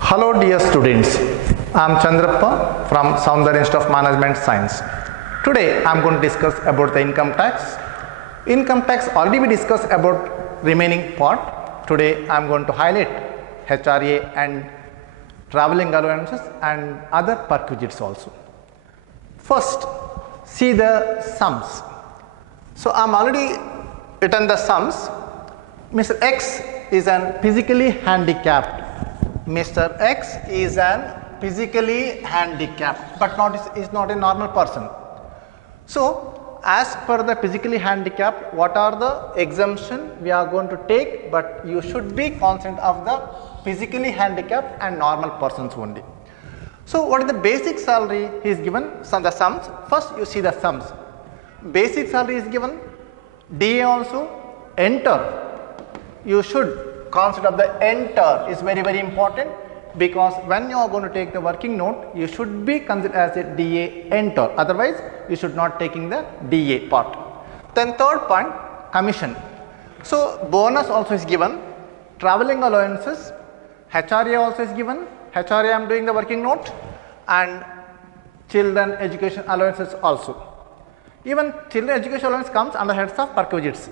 Hello dear students, I am Chandrappa from Soundarya Institute of Management Science. Today I am going to discuss about the income tax. Income tax already we discussed about remaining part. Today I am going to highlight HRA and travelling allowances and other perquisites also. First, see the sums. So I am already written the sums. Mr. X is an physically handicapped. Mr. X is an physically handicapped, but is not a normal person. So, as per the physically handicapped, what are the exemption we are going to take, but you should be conscious of the physically handicapped and normal persons only. So, what is the basic salary he is given? So, the sums. First, you see the sums. Basic salary is given, DA also, enter. You should concept of the enter is very important, because when you are going to take the working note, you should be considered as a DA enter, otherwise you should not taking the DA part. Then third point, commission. So bonus also is given, travelling allowances, HRA also is given, HRA I am doing the working note, and children education allowances also. Even children education allowance comes under heads of perquisites.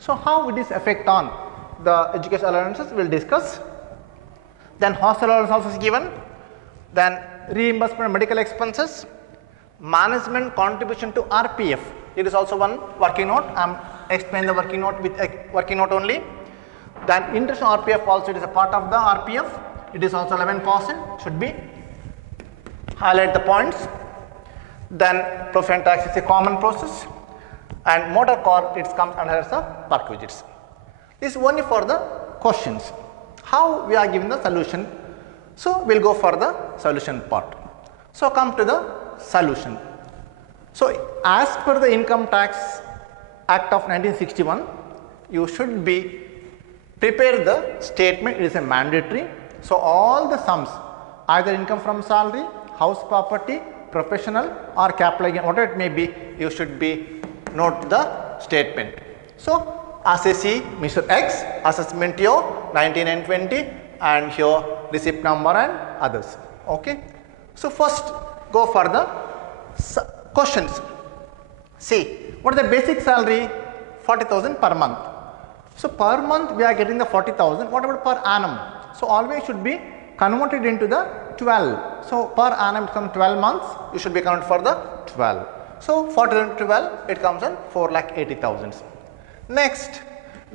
So how it is affect on the education allowances we will discuss. Then hostel allowance also is given. Then reimbursement of medical expenses, management contribution to RPF. It is also one working note. I am explaining the working note with a working note only. Then interest on RPF also, it is a part of the RPF. It is also 11%. Should be highlight the points. Then profit tax is a common process, and motor car it comes under the perquisites. This is only for the questions. How we are giving the solution? So we will go for the solution part. So come to the solution. So as per the Income Tax Act of 1961, you should be prepare the statement. It is a mandatory. So all the sums, either income from salary, house property, professional or capital gain, whatever it may be, you should be note the statement. So as I see, Mr. X, assessment year 19 and 20, and here receipt number and others. Okay. So first go for the questions. See, what is the basic salary? 40,000 per month. So per month we are getting the 40,000. What about per annum? So always should be converted into the 12. So per annum becomes 12 months. You should be counted for the 12. So 40,000 12, it comes on 4,80,000. Next,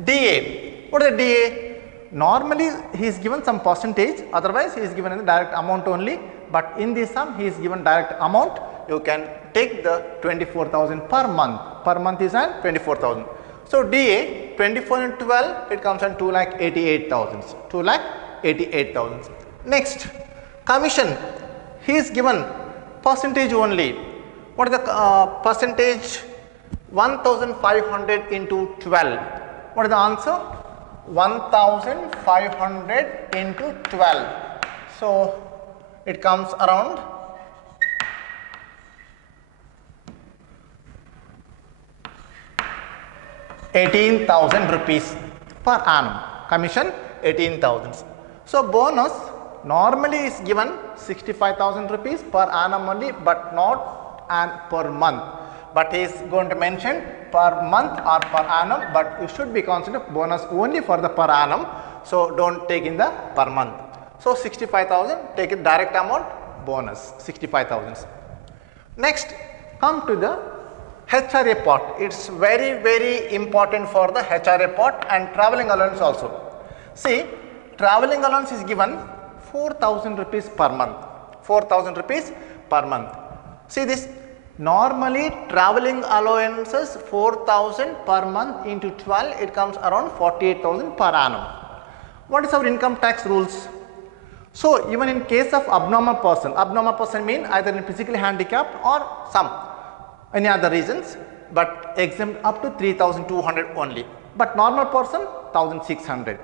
DA. What is the DA? Normally he is given some percentage, otherwise he is given in the direct amount only, but in this sum he is given direct amount. You can take the 24,000 per month. Per month is an 24,000. So DA 24 and 12, it comes on 2,88,000. 2,88,000. Next, commission. He is given percentage only. What is the percentage? 1,500 into 12. What is the answer? 1,500 into 12. So it comes around 18,000 rupees per annum. Commission 18,000. So bonus normally is given 65,000 rupees per annum only, but not per month. But he is going to mention per month or per annum, but you should be considered bonus only for the per annum. So don't take in the per month. So 65,000, take it direct amount, bonus 65,000. Next, come to the HRA part. It's very important for the HRA part and travelling allowance also. See, travelling allowance is given 4,000 rupees per month. 4,000 rupees per month. See this. Normally travelling allowances 4,000 per month into 12, it comes around 48,000 per annum. What is our income tax rules? So even in case of abnormal person mean either in physically handicapped or some any other reasons, but exempt up to 3,200 only. But normal person 1,600.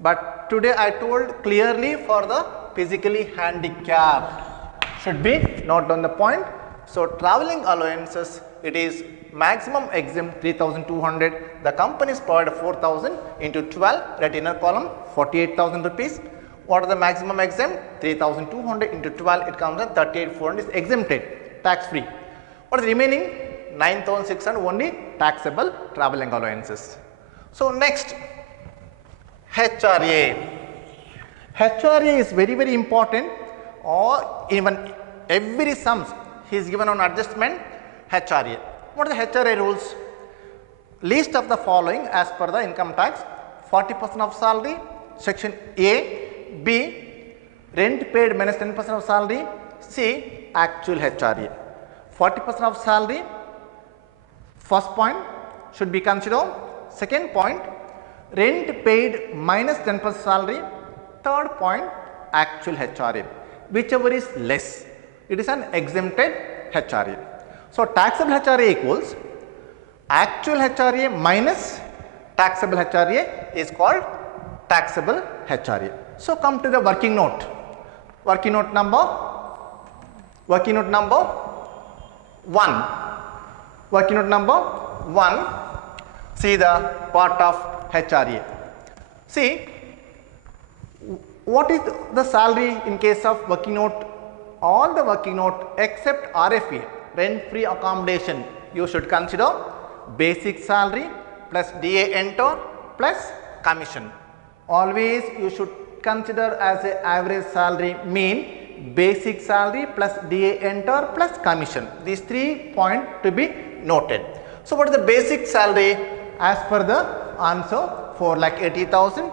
But today I told clearly for the physically handicapped should be note down the point. So travelling allowances, it is maximum exempt 3,200. The companies provide 4,000 into 12, right inner column 48,000 rupees. What are the maximum exempt? 3,200 into 12, it comes at 38,400 is exempted, tax free. What is the remaining? 9,600 only taxable traveling allowances. So next, HRA. HRA is very, very important, or even every sums he is given on adjustment. HRA. What are the HRA rules? Least of the following as per the income tax: 40% of salary, section A. B, rent paid minus 10% of salary. C, actual HRA. 40% of salary, first point should be considered. Second point, rent paid minus 10% salary. Third point, actual HRA. Whichever is less, it is an exempted HRA. So taxable HRA equals actual HRA minus taxable HRA is called taxable HRA. So come to the working note. Working note number 1. Working note number 1. See the part of HRA. See, what is the salary in case of working note? All the working note except RFA, rent free accommodation, you should consider basic salary plus DA enter plus commission. Always you should consider as a average salary mean basic salary plus DA enter plus commission. These 3 points to be noted. So what is the basic salary as per the answer? 4,80,000.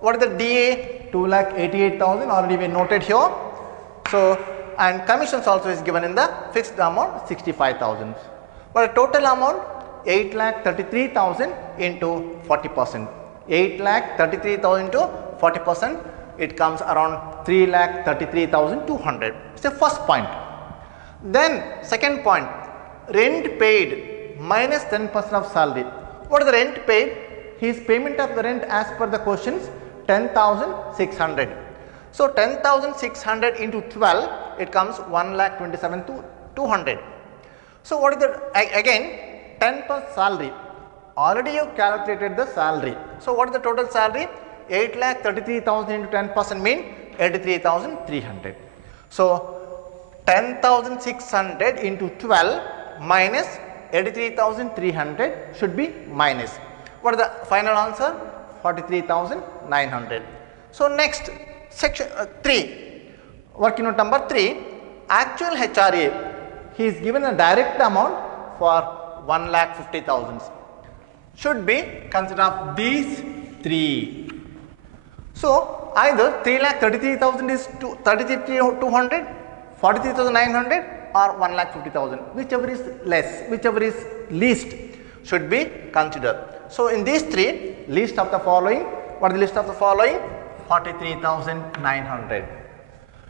What is the DA? 2,88,000 already we noted here. So and commissions also is given in the fixed amount 65,000. What is the total amount? 8,33,000 into 40%. 8,33,000 into 40%, it comes around 3,33,200. It's the first point. Then second point, rent paid minus 10% of salary. What is the rent paid? His payment of the rent as per the questions 10,600. So 10,600 into 12, it comes 1,27,200. So what is the again 10% salary? Already you calculated the salary. So what is the total salary? 8,33,000 into 10% mean 83,300. So 10,600 into 12 minus 83,300 should be minus. What is the final answer? 43,900. So next section 3, working note number 3, actual HRA. He is given a direct amount for 1,50,000. Should be considered of these 3. So either 3,33,000 is 33,200, 43,900 or 1,50,000, whichever is less, whichever is least should be considered. So in these 3, list of the following. What is the list of the following? 43,900.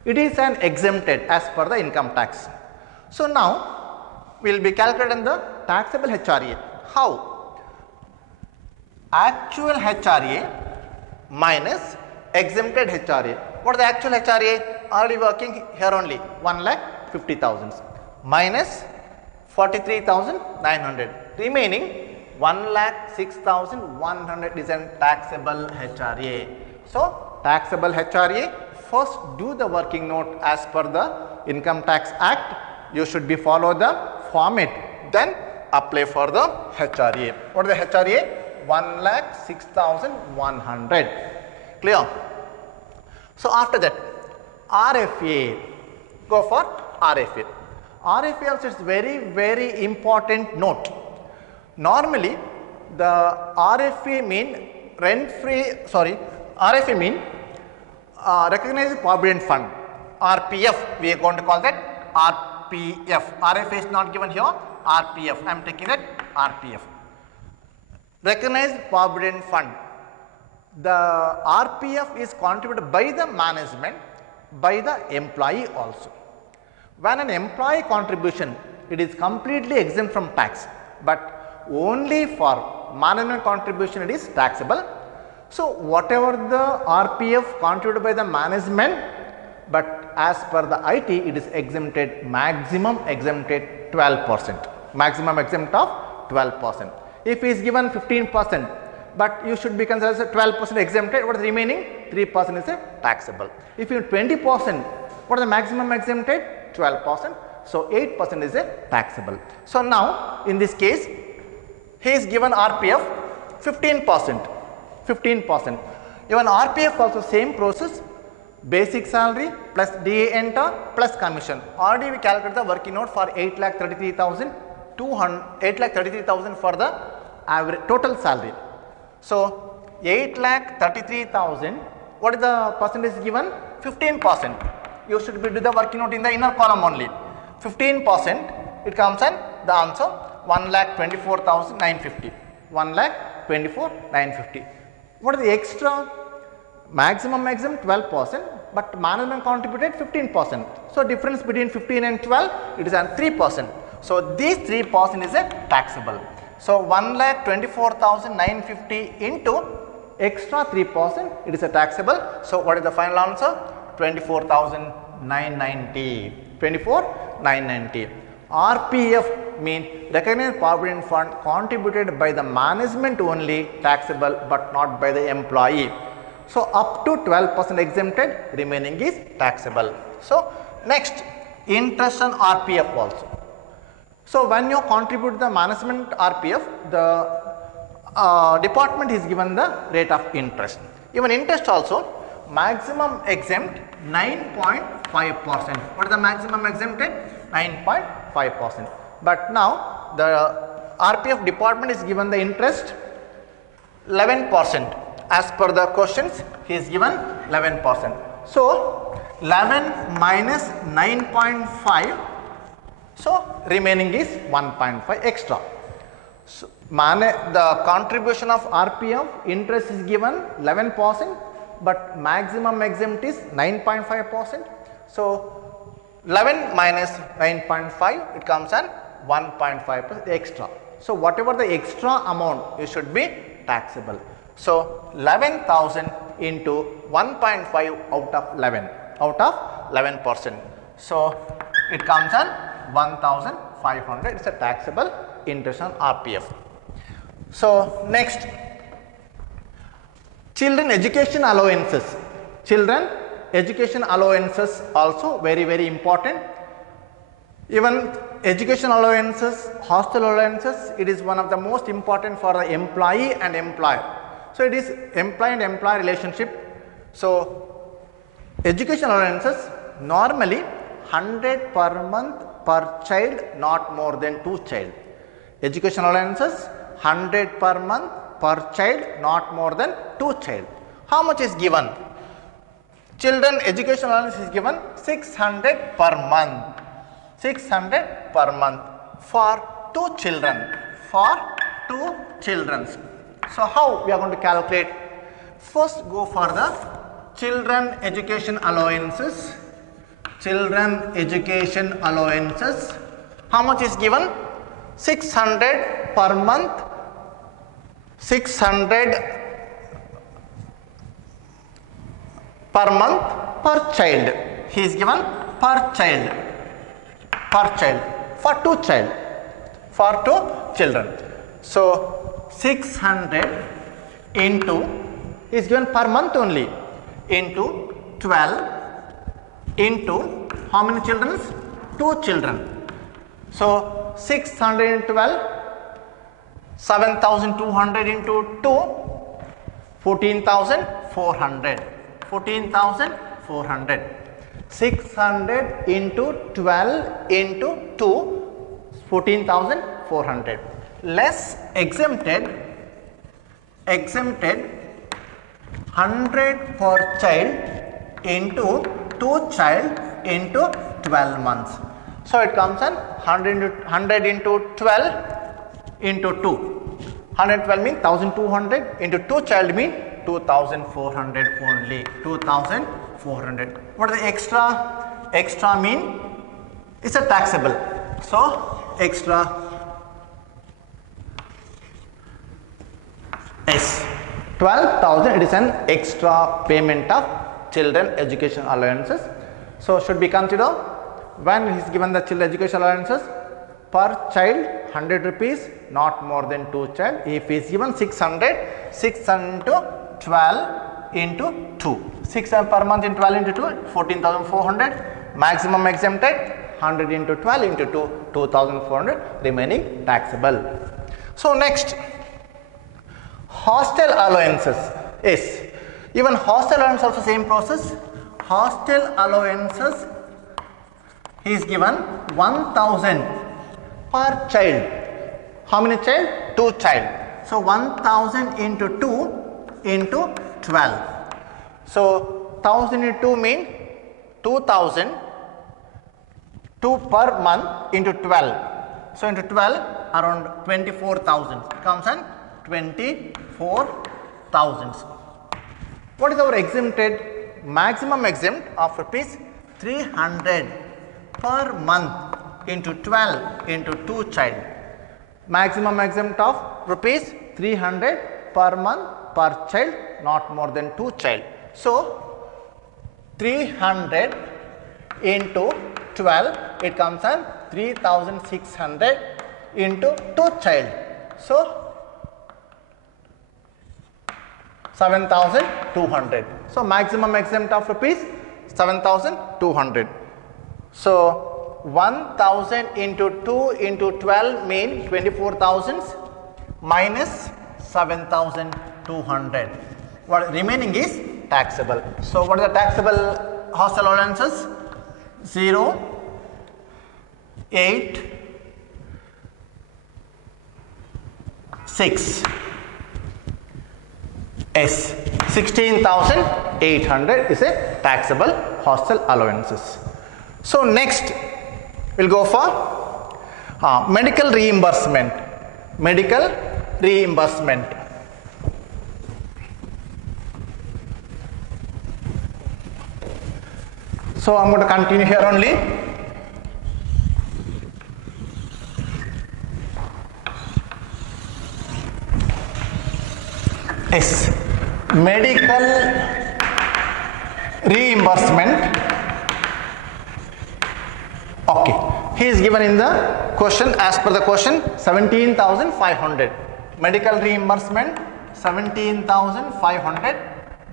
It is an exempted as per the income tax. So now we will be calculating the taxable HRA. How? Actual HRA minus exempted HRA. What is the actual HRA? Already working here only 1,50,000 minus 43,900. Remaining 1,06,100 is a taxable HRA. So taxable HRA, first do the working note as per the Income Tax Act. You should be follow the format. Then apply for the HRA. What is the HRA? 1,06,100. Clear? So after that, RFA. Go for RFA. RFA also is very, very important note. Normally, the RFA mean RFA mean recognized provident fund. RPF, we are going to call that RPF. RFA is not given here. RPF. I am taking that RPF. Recognized provident fund. The RPF is contributed by the management, by the employee also. When an employee contribution, it is completely exempt from tax, but only for management contribution it is taxable. So whatever the RPF contributed by the management, but as per the IT it is exempted, maximum exempted 12%, maximum exempt of 12%. If he is given 15%, but you should be considered as 12% exempted. What is the remaining? 3% is a taxable. If you 20%, what is the maximum exempted? 12%. So 8% is a taxable. So now in this case, he is given RPF 15%. 15%. Even RPF also same process. Basic salary plus DA enter plus commission. Already we calculated the working note for 8,33,000 for the average total salary. So 8,33,000. What is the percentage given? 15%. You should be do the working note in the inner column only. 15%. It comes and the answer 1,24,950. 1,24,950. What is the extra? Maximum exempt 12%, but management contributed 15%. So difference between 15 and 12, it is at 3%. So these 3% is a taxable. So 1,24,950 into extra 3%, it is a taxable. So what is the final answer? 24,990. 24,990. RPF means recognized provident fund contributed by the management only, taxable but not by the employee. So up to 12% exempted, remaining is taxable. So next, interest on RPF also. So when you contribute the management RPF, the department is given the rate of interest. Even interest also, maximum exempt 9.5%. What is the maximum exempted? 9.5%. But now the RPF department is given the interest 11%. As per the questions, he is given 11%. So 11 minus 9.5. So remaining is 1.5 extra. So the contribution of RPF interest is given 11%, but maximum exempt is 9.5%. So 11 minus 9.5, it comes at 1.5% extra. So whatever the extra amount, it should be taxable. So 11,000 into 1.5 out of 11, out of 11%. So it comes at 1,500. It's a taxable interest on RPF. So next, children education allowances. Children education allowances also very important. Even education allowances, hostel allowances, it is one of the most important for the employee and employer. So it is employee and employer relationship. So education allowances normally 100 per month per child, not more than 2 child. Education allowances 100 per month per child, not more than 2 child. How much is given? Children education allowance is given 600 per month. 600 per month for 2 children. For 2 children. So how we are going to calculate? First go for the children education allowances. Children education allowances. How much is given? 600 per month. 600 per month per child. He is given per child. Per child. For 2 child. For 2 children. So 600 into is given per month only, into 12 into how many children? 2 children. So 612, 7,200 into 2, 14,400. 14,400. 600 into 12 into 2, 14,400. Less exempted 100 per child into 2 child into 12 months. So it comes on 100 into 12 into 2. 112 means 1,200 into 2 child means 2,400 only. 2,400. What is the extra? Extra mean it's a taxable. So extra is 12,000. It is an extra payment of children education allowances. So should be considered when he is given the children education allowances per child 100 rupees, not more than 2 child. If is given 600, 6 into 12 into 2. 6 per month in 12 into 2, 14,400. Maximum exempted, 100 into 12 into 2, 2,400 remaining taxable. So next, hostel allowances. Yes, even hostel allowance also same process. Hostel allowances is given 1,000 per child. How many child? 2 child. So 1,000 into 2 into 12. So 1,000 into 2 mean 2,000, 2 per month into 12. So into 12 around 24,000 comes on 24,000. What is our exempted? Maximum exempt of rupees 300 per month into 12 into 2 child. Maximum exempt of rupees 300 per month per child, not more than 2 child. So 300 into 12, it comes on 3,600 into 2 child. So 7,200. So maximum exempt of rupees 7,200. So 1,000 into 2 into 12 mean 24,000 minus 7,200. What remaining is taxable. So what is the taxable hostel allowances? 0, 8, 6. S. 16,800 is a taxable hostel allowances. So next we'll go for medical reimbursement. Medical reimbursement. So I'm going to continue here only. Yes, medical reimbursement. Okay, he is given in the question, as per the question, 17,500. Medical reimbursement 17,500,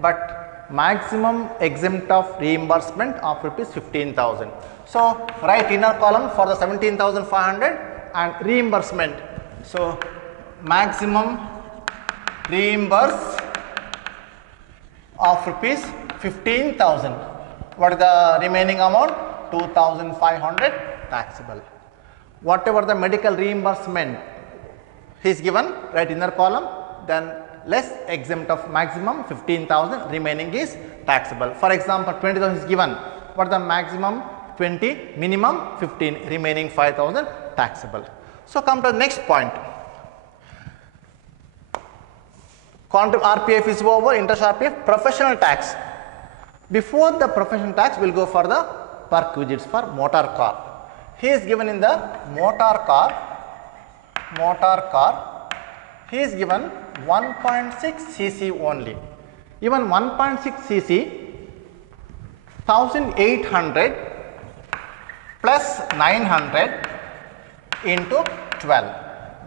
but maximum exempt of reimbursement of rupees 15,000. So write inner column for the 17,500 and reimbursement. So maximum reimburse of rupees 15,000. What is the remaining amount? 2,500 taxable. Whatever the medical reimbursement is given, right inner column, then less exempt of maximum 15,000, remaining is taxable. For example, 20,000 is given. What is the maximum? 20, minimum 15, remaining 5,000 taxable. So come to the next point. Quantum RPF is over, interest RPF, professional tax. Before the professional tax, we will go for the perquisites for motor car. He is given in the motor car, he is given 1.6 cc only. Even 1.6 cc, 1,800 plus 900 into 12.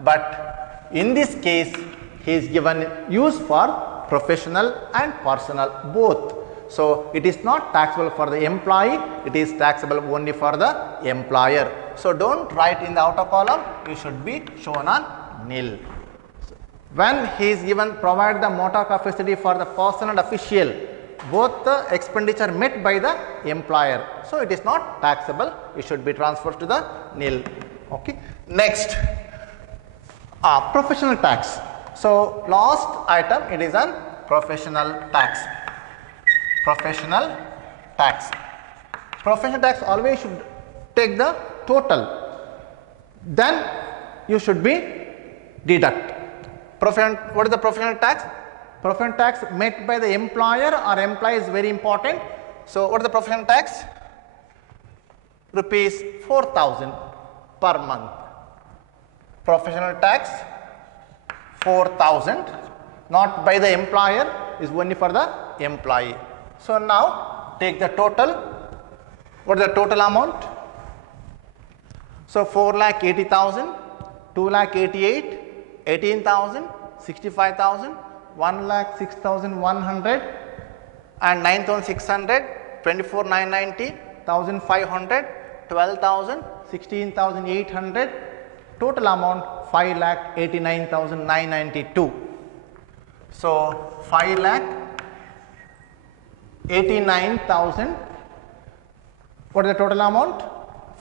But in this case, he is given use for professional and personal both. So it is not taxable for the employee, it is taxable only for the employer. So don't write in the outer column, you should be shown on nil. So when he is given provide the motor car facility for the person and official, both the expenditure met by the employer. So it is not taxable, it should be transferred to the nil. Okay. Next, professional tax. So last item, it is on professional tax. Professional tax. Professional tax always should take the total. Then you should be deduct. What is the professional tax? Professional tax met by the employer or employee is very important. So what is the professional tax? Rupees 4,000 per month. Professional tax 4,000, not by the employer, is only for the employee. So now take the total. What is the total amount? So 4,80,000 2,88,000, 18,000, 65,000, 1,06,100 and 9,600, 24,990, 1,500, 12,000, 16,800, total amount 5,89,992. So 5,89,000. What is the total amount?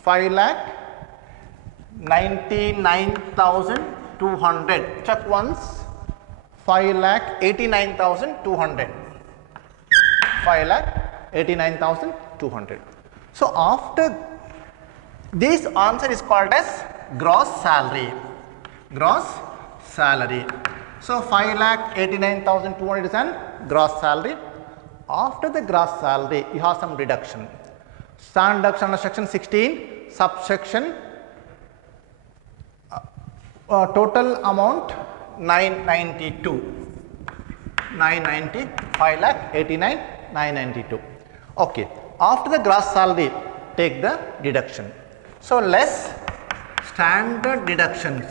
5,99,200. Check once. 5,89,200. 5,89,200. So after this answer is called as gross salary. Gross salary. So 5,89,200 is an gross salary. After the gross salary, you have some deduction. Standard deduction under section 16, subsection total amount 992. 5,89,992. Okay. After the gross salary, take the deduction. So less standard deduction.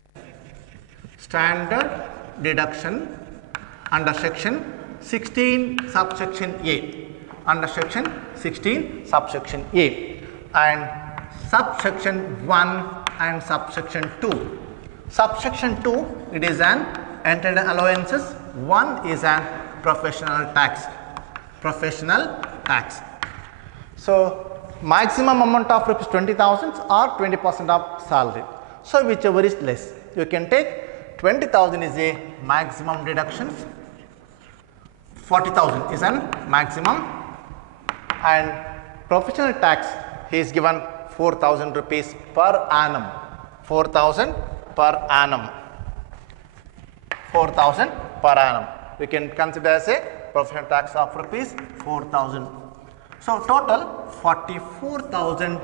Standard deduction under section 16 subsection A. Under section 16 subsection A and subsection 1 and subsection 2. Subsection 2, it is an entered allowances. 1 is an professional tax. Professional tax. So maximum amount of rupees 20,000 or 20% of salary. So whichever is less, you can take 20,000 is a maximum deduction. 40,000 is an maximum, and professional tax he is given 4,000 rupees per annum. 4,000 per annum. 4,000 per annum. We can consider as a professional tax of rupees 4,000. So total 44,000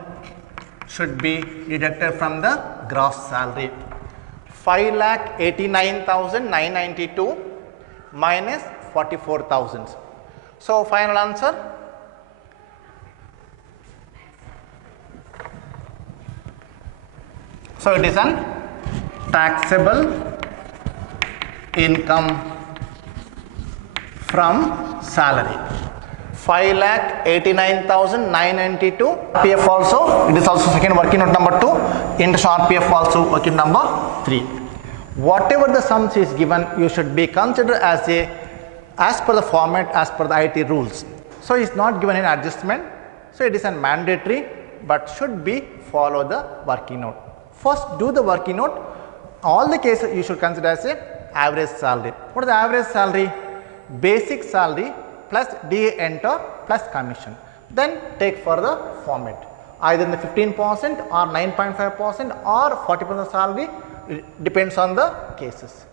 should be deducted from the gross salary. 5,89,992 minus 44,000. So final answer. So it is an taxable income from salary. 5,89,992 PF also, it is also second working note number 2, interest on PF also working number 3. Whatever the sums is given, you should be considered as a as per the format, as per the IT rules. So it's not given an adjustment, so it is a mandatory, but should be follow the working note. First do the working note. All the cases you should consider as a average salary. What is the average salary? Basic salary plus DA enter plus commission. Then take for the format, either in the 15% or 9.5% or 40% salary, it depends on the cases.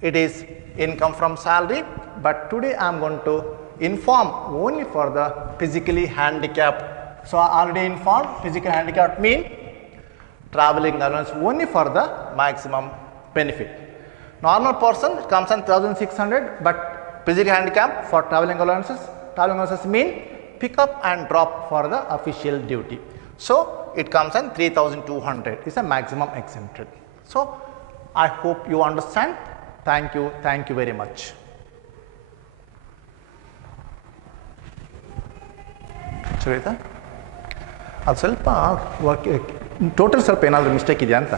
It is income from salary, but today I am going to inform only for the physically handicapped. So I already informed physically handicapped mean traveling allowance only for the maximum benefit. Normal person comes on 1,600, but physically handicapped for traveling allowances mean pick up and drop for the official duty. So it comes on 3,200 is a maximum exempted. So I hope you understand. Thank you very much. Churita, ಅದು ಸ್ವಲ್ಪ total ಸ್ವಲ್ಪ ಏನಾದರೂ mistake ಇದೆಯಾ ಅಂತ